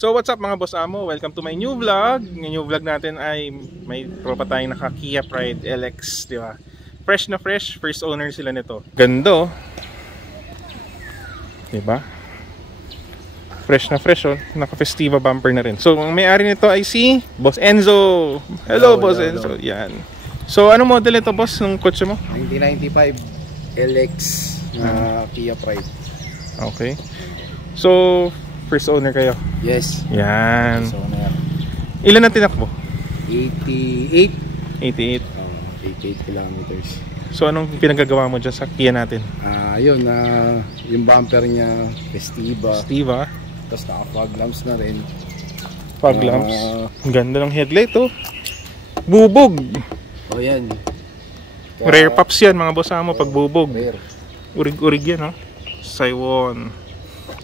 So what's up mga boss amo? Welcome to my new vlog. Yung new vlog natin ay may tropa tayong naka Kia Pride LX, di ba? Fresh na fresh, first owner sila nito. Ganda, di ba? Fresh na fresh, oh. Naka Festiva bumper na rin. So ang may-ari nito ay si Boss Enzo. Hello, Boss Enzo. Yan. So ano model ito, boss, ng kotse mo? 1995 LX Kia Pride. Okay. So first owner kayo? Yes. Yan. First owner. Ilan ang tinakbo? 88. 88. 88 kilometers. So anong pinagagawa mo dyan sa Kia natin? Yun, yung bumper niya Festiva. Festiva. Tapos naka-fog lamps na rin. Fog lamps. Ang ganda ng headlight, oh. Bubog. Oh, yan. Rare pops yan mga boss mo pag bubog. Rare. Urig-urig yan, oh. Saiwon.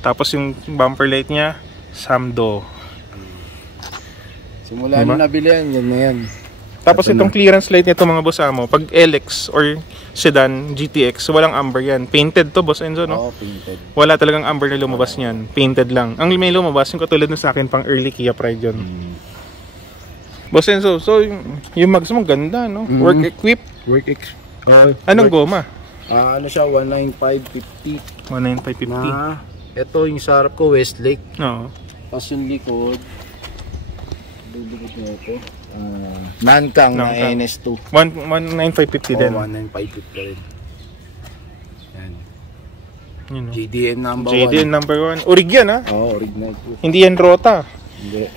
Tapos yung bumper light niya, Samdo. Simula diba? Nung nabili yan, yan na yan. Tapos itong clearance light nito mga boss mo, pag LX or sedan, GTX, walang amber yan. Painted to, Boss Enzo, no? Oo, painted. Wala talagang amber na lumabas niyan. Painted lang. Ang may lumabas, yung katulad na sa akin, pang early Kia Pride yun. Boss Enzo, so yung mags mo ganda, no? Work equipped. Anong goma? Ano siya, 195/50. 195/50. Ito yung sarap ko, Westlake. Oo. Tapos yung likod, bubukot mo ito. Nankang na NS2. 195/50 din. 195/50 rin. Yan. You know. JDM number 1. JDM number 1. Orig yan, ha? Oo, original po. Hindi yan rota. Hindi.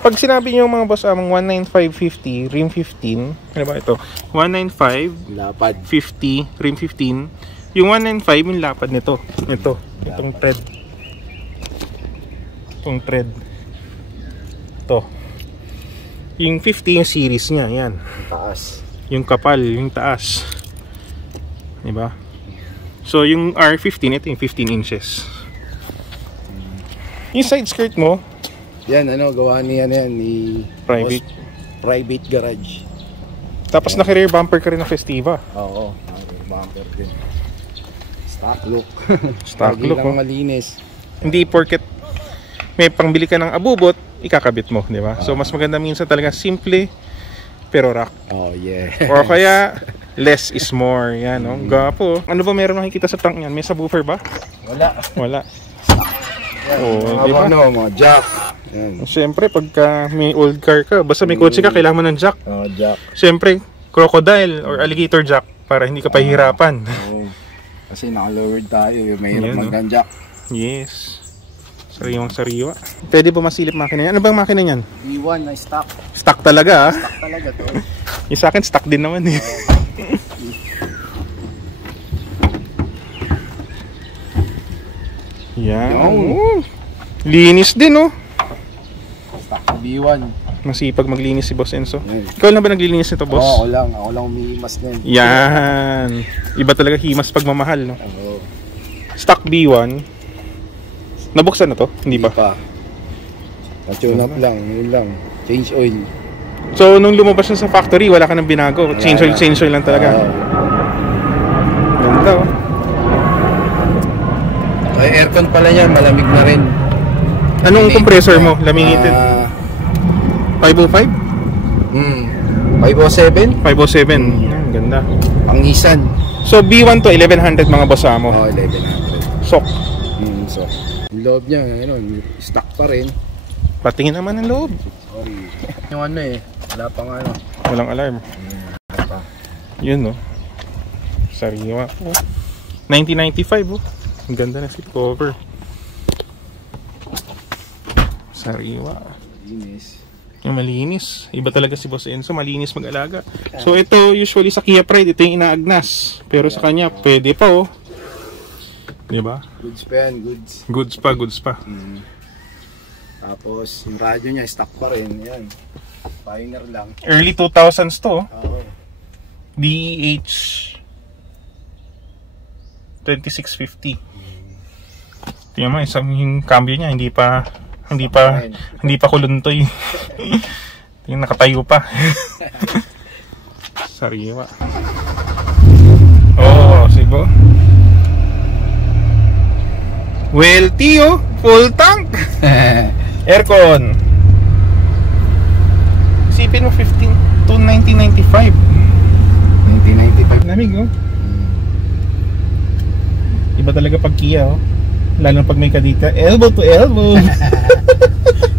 Pag sinabi nyo mga boss amang 195/50, rim 15, ano ba ito? 195, lapad 50, rim 15. Yung 195, yung lapad nito. Ito, itong thread. Itong thread. Ito. Yung 50, yung series niya, yan. Yung taas. Yung kapal, yung taas. Diba? So, yung R15, ito yung 15 inches. Yung side skirt mo, yan, gawa niya yan ni private garage. Tapos naka-rear bumper ka rin ng Festiva. Oo, bumper din. Stock look. Stock look, oh. Malinis. Hindi porket may pangbili ka ng abubot, ikakabit mo, di ba? So mas maganda minsan talaga simple pero rock. Oh, yeah. Or kaya less is more. Yan, no? Gapo. Ano ba meron nakikita sa trunk niyan? May subwoofer ba? Wala. Oh, di ba? Mga jack. Yan. Siyempre, pagka may old car ka, basta may kotse ka, kailangan mo ng jack. Jack. Siyempre, crocodile or alligator jack para hindi ka pahihirapan. Kasi naka-lowered tayo, mahirap mag-jack. Yes. Sariwang-sariwa. Pwede ba masilip makina yan? Ano bang makina yan? V1 na stock. Stock talaga, ha? Stock talaga to. Yung sa akin, stock din naman, eh. Yan. Linis din, oh. Stock V1. Masipag maglinis si Boss Enzo. Ikaw lang ba naglilinis nito, boss? Oo, ako lang umihimas din. Yan. Iba talaga himas pagmamahal, no? Stock B1. Nabuksan na to? Hindi pa. Na-tune up lang, yun lang. Change oil. So, nung lumabas na sa factory, wala ka nang binago. Change oil lang talaga. Ganda, oh. Ay, aircon pala yan, malamig na rin. Anong compressor mo? Lamingitin? 505? 507? 507. Ganda. Pangisan. So, B1 to 1100 mga boss mo. Oo, 1100. Sok. So, yung loob niya, stock pa rin. Patingin naman ang loob. Sorry. Yung wala pang Walang alarm. Yun, no. Sariwa. 1995, oh. Ang ganda na seat cover. Sariwa. Linis. Yung malinis. Iba talaga si Boss Enzo, malinis mag-alaga. So ito usually sa Kia Pride, ito yung inaagnas. Pero sa kanya, pwede pa, oh. Diba? Goods pa yan, goods. Goods pa. Tapos yung radyo niya, stock pa rin. Yan. Pioneer lang. Early 2000s to, oh. Oo. DH 2650. Tingnan mo, yung cambio niya hindi pa kuluntoy. Tingnan, nakatayo pa. Sariwa. Oh, sibo. Well, Tio, full tank. Aircon. Isipin mo 15 to 1995. 1995. Lamig, oh. Iba talaga pag Kia, oh. Lalo pag may kadita, elbow to elbow.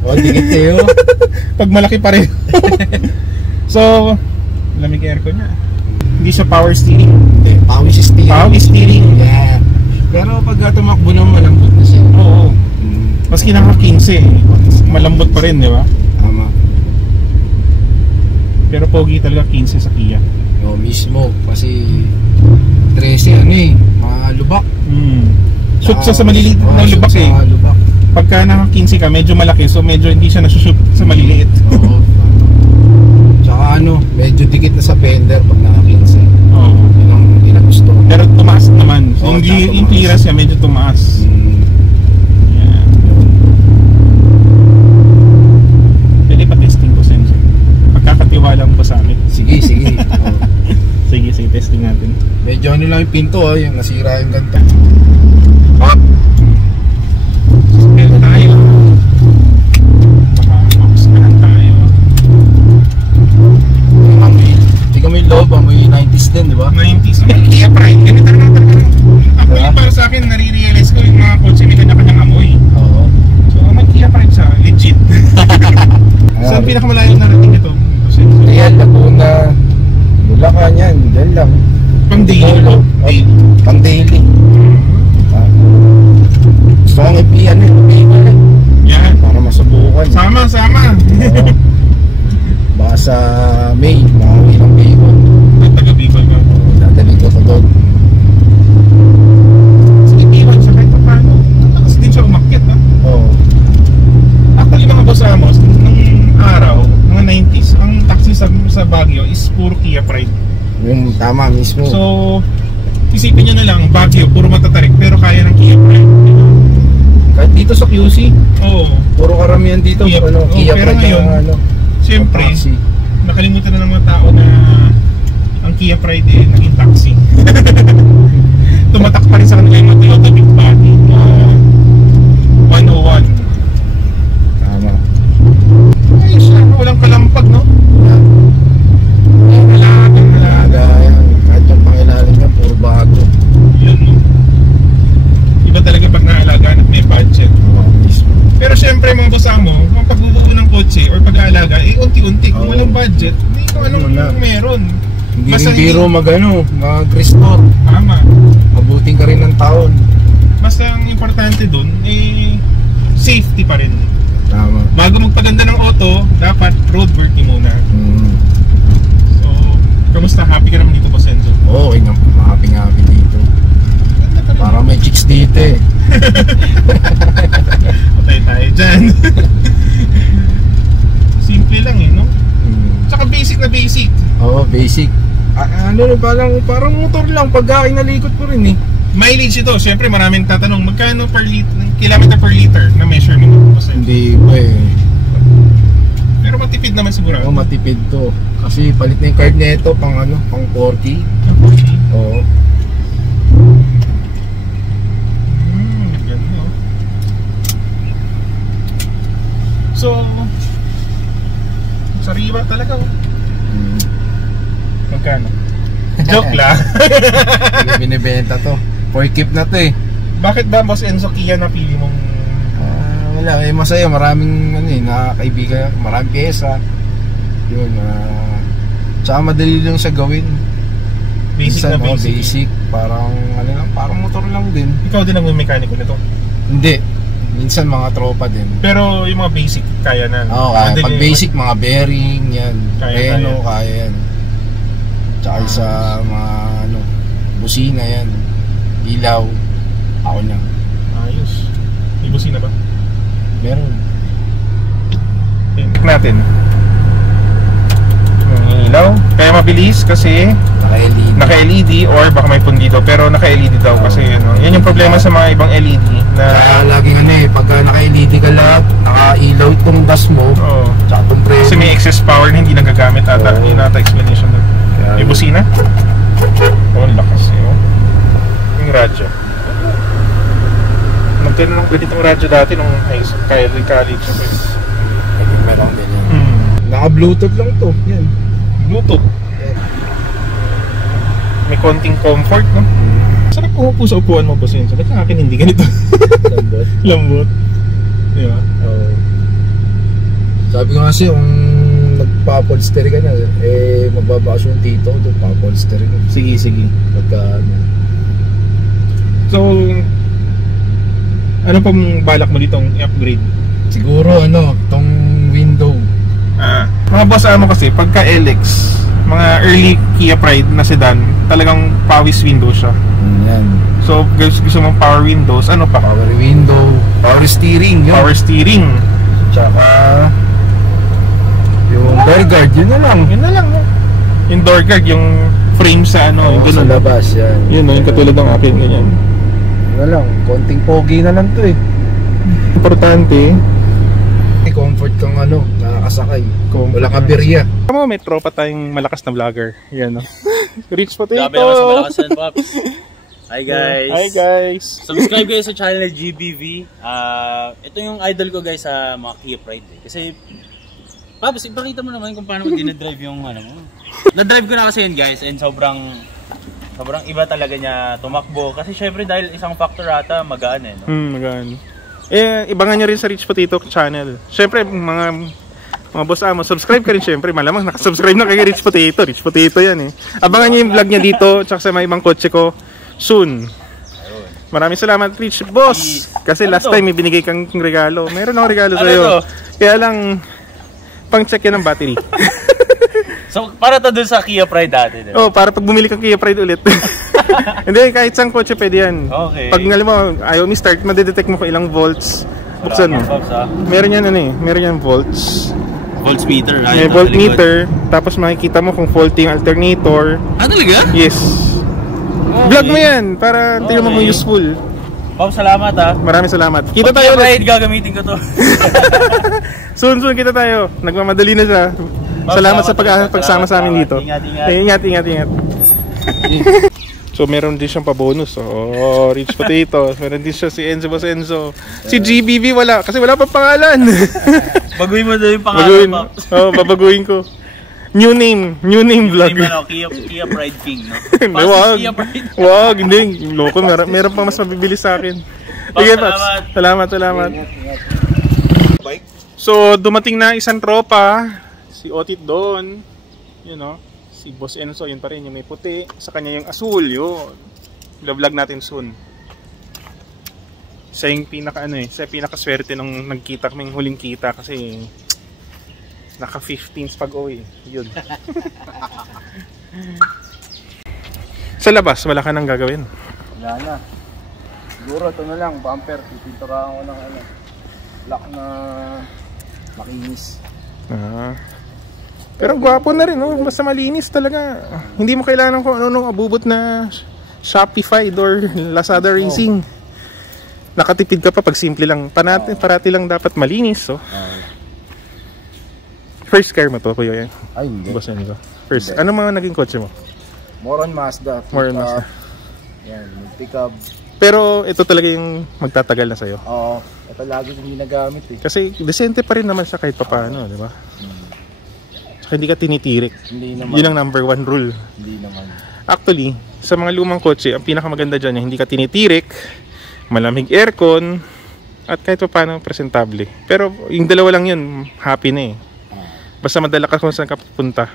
O, dikit kayo. Pag malaki pa rin. So, lamig aircon niya. Hindi siya power steering. Pawis steering. Power steering. Yeah. Pero pag tumakbo nang malambot na siya. Oo. Maski naka 15, malambot pa rin, di ba? Tama. Pero pogi talaga 15 sa Kia. O, mismo. Kasi 13 ano eh, malubak. Shoot siya sa maliliit na lubak eh. Lubak. Pagka naka 15 ka, medyo malaki, so medyo hindi siya nasushoot sa maliliit. Oo. Tsaka ano, medyo dikit na sa fender pag naka 15. Oo. Yun ang hindi na gusto. Pero tumaas naman. Oo, Yung clearance niya medyo tumaas. Yan. Pwede pa testing ko, Senso. Pagkakatiwala mo ba sa amin? Sige, sige. Oo. Sige, testing natin. Medyo ano lang yung pinto yung nasira yung ganito. Up! Pero tayo. Baka makuskahan tayo. Tingnan mo yung loob, may 90s din, di ba? 90s. May Kia Pride. Ganito na talaga. Actually, para sa akin, nare-realize ko yung mga kotse may kanya-kanyang amoy. Oo. So, may Kia Pride siya. Legit. Saan pinakamalayong narating ito? Ayan, Laguna. Bulacan yan, dyan lang. Pang daily po. Daily. Pang daily. Gusto kong ano yung Yan. para masubukan. Sama. Oo. Baka sa May, makawin ng Bicol. Taga-Bicol ka. Dadali ko ito doon. Sige, Bicol siya kahit pa paano. Natakas din siya umakyat, ha? Oo. Actually, mga boss Amos, nung araw, mga 90s, ang taxi sa Baguio is puro Kia Pride. Yung tama mismo. So, isipin nyo na lang, Baguio, puro matatarik, pero kaya ng Kia Pride. Kahit dito sa QC, Oo. puro karamihan dito. Kia- Ano, oo, Kia pero Pride ngayon, ang ano. Siyempre, ang taxi. nakalimutan na ng mga tao na ang Kia Pride eh, naging taxi. Tumatak pa rin sa kanila yung mga Toyota Big Body. 101. Tama. Ay, siya, walang kalampag, no? Alaga yan. Kahit yung pangilalim niya, puro bago. Yun, no? Iba talaga pag naalagaan at may budget. Mismo. Pero syempre mga boss mo, kung pagbubuo ng kotse or pag-aalaga, eh unti-unti, kung Oo. walang budget, hindi ko anong Wala. meron. Hindi Basta rin biro mag-restore. Tama. Mabuting ka rin ng taon. Basta ang importante dun, eh, safety pa rin. Tama. Bago magpaganda ng auto, dapat roadworthy muna. So, kamusta? Happy ka naman dito, Boss Enzo? Oo, okay nga. Happy dito. Ganda pa rin. Parang may chicks dito eh. Patay tayo dyan. Simple lang eh, no? Tsaka basic na basic. Oo, basic. Ano, parang motor lang. Pagka inalikot ko rin eh. Mileage ito, syempre maraming tatanong, magkano per kilometer per liter na measurement mo? Hindi ko eh. Pero matipid naman siguro. Oo, matipid to. Kasi palit na yung card nito pang ano, pang 40. Oo. Ganda, oh. So, sariwa talaga, oh. Magkano? Joke lang. Hindi binibenta to. For keep na to eh. Bakit ba, Boss Enzo, Kia napili mong... Wala eh, masaya. Maraming ano eh, nakakaibigan. Maraming pyesa. Yun. Tsaka madali lang siya gawin. Basic Minsan, na basic. Basic. Parang ano lang, parang motor lang din. Ikaw din ang may mekaniko nito. Hindi. Minsan mga tropa din. Pero yung mga basic, kaya na. Oo, kaya. Pag basic, mga bearing, yan. Kaya. Kaya yan. Tsaka sa mga ano, busina yan. Ilaw. Ako na. Ayos. May busina ba? Meron. Check natin. Yung ilaw. Kaya mabilis kasi Naka-LED. naka-LED or baka may pundido. Pero naka-LED daw kasi yan yung problema sa mga ibang LED na... Kaya laging ano eh, pagka naka-LED ka lahat, naka-ilaw itong gas mo, Oo. tsaka itong preno. Kasi may excess power na hindi nagagamit ata. Oo. Yun ata explanation doon. May busina? Oh, ang lakas eh. Oh. Yung radyo. Meron ng ganitong radyo dati nung high school, college. Meron ganyan. Naka-Bluetooth lang to. Yan. Bluetooth. May konting comfort, no? Sarap umupo sa upuan mo, boss. Ba't ang akin hindi ganito? Lambot. Lambot. Diba? Sabi ko kasi kung nagpa-polster ka na, mababakasyon dito, doon pa-polster ka. Sige. Pagka So, ano pang balak mo ditong i-upgrade? siguro tong window. Mga boss, kasi pagka LX, mga early Kia Pride na sedan, talagang pawis window siya. Yan. So, gusto mong power windows, ano pa? Power window, power steering, yun. Power steering. Tsaka yung door guard, yun na lang. Yung door guard, yung frame sa yung sa ganun. labas, yan. Yun, yung katulad ng akin, ganyan. Yun na lang, konting pogi na lang to Importante, comfort kang nakakasakay. Comfort Wala ka birya. Tama, may tropa tayong malakas na vlogger. Yan, no? Rich Potato! Grabe naman sa malakas yan, Pops. Hi guys! Hi guys! Subscribe kayo sa channel ng GBV. Ito yung idol ko guys sa mga Kia Pride. Kasi, Pops, ipakita mo naman kung paano mo dinadrive yung mo. Na-drive ko na kasi yun guys and sobrang iba talaga niya tumakbo. Kasi syempre dahil isang factor ata magaan no? Magaan. Ibangan nyo rin sa Rich Potato channel. Syempre, mga boss subscribe ka rin syempre. Malamang nakasubscribe na kay Rich Potato. Rich Potato yan Abangan nyo yung vlog niya dito, tsaka sa mga ibang kotse ko soon. Maraming salamat, Rich Boss. Kasi last time may binigay kang regalo. Meron akong regalo sa'yo. Kaya lang, pang-check yan ng battery. So, para to dun sa Kia Pride dati. Para pag bumili kang Kia Pride ulit. Hindi, kahit saan kotse pwede yan. Okay. Pag ngayon mo, ayaw mi start, madedetect mo kung ilang volts. Buksan mo. Meron yan meron yan volts. Voltmeter. May voltmeter. Tapos makikita mo kung faulty yung alternator. Talaga? Yes. Vlog mo yan para tingnan mo kung useful. Pops, salamat Maraming salamat. Kita tayo tayo ulit. Pride, gagamitin ko to. soon kita tayo. Nagmamadali na siya. Salamat sa pagsama sa amin dito. Ingat. So meron din siyang pa-bonus. Rich Potato. Meron din siya si Boss Enzo. Si GBV wala kasi wala pang pangalan. Baguhin mo daw yung pangalan, Pops. Babaguhin ko. New name vlog. Kia Pride King, no? Wag, hindi. Loko, meron pa mas mabibilis sa akin. Sige, Pops. Salamat. So, dumating na isang tropa. Si Otit doon. Si Boss Enzo, yun pa rin. Yung may puti. Sa kanya yung asul, yun. Vlog natin soon. Siya yung pinakaswerte nung nagkita kaming huling kita kasi naka 15s pag-uwi. Yun. Sa labas, wala ka nang gagawin? Wala na. Siguro ito na lang, bumper. Pipinturahan ko ng black na makinis. Pero gwapo na rin, basta malinis talaga. Hindi mo kailangan kung ano abubot na Shopify or Lazada Racing. Nakatipid ka pa pag simple lang. Parati lang dapat malinis. First car mo to, kuya yan? Ay, hindi. First, ano mga naging kotse mo? More on Mazda. Yan, pick-up. Pero ito talaga yung magtatagal na sa'yo? Oo, ito lagi kong ginagamit Kasi desente pa rin naman siya kahit papaano, di ba? Saka hindi ka tinitirik. Hindi naman. Yun ang number 1 rule. Hindi naman. Actually, sa mga lumang kotse, ang pinakamaganda dyan hindi ka tinitirik, malamig aircon, at kahit papaano presentable. Pero yung dalawa lang yun, happy na Basta madala ka kung saan ka pupunta.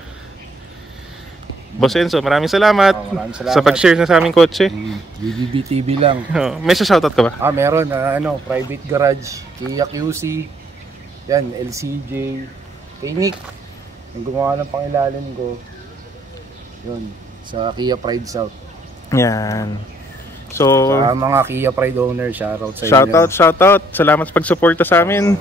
Boss Enzo, maraming salamat, sa pag-share sa aming kotse. GBV TV lang. May shoutout ka ba? Meron. Private garage, Kia QC, yan, LCJ, kay Nick, yung gumawa ng pangilalim ko. Yun, sa Kia Pride South. Yan. So, sa mga Kia Pride owner, shoutout sa inyo. Shoutout. Salamat sa pag-suporta sa amin.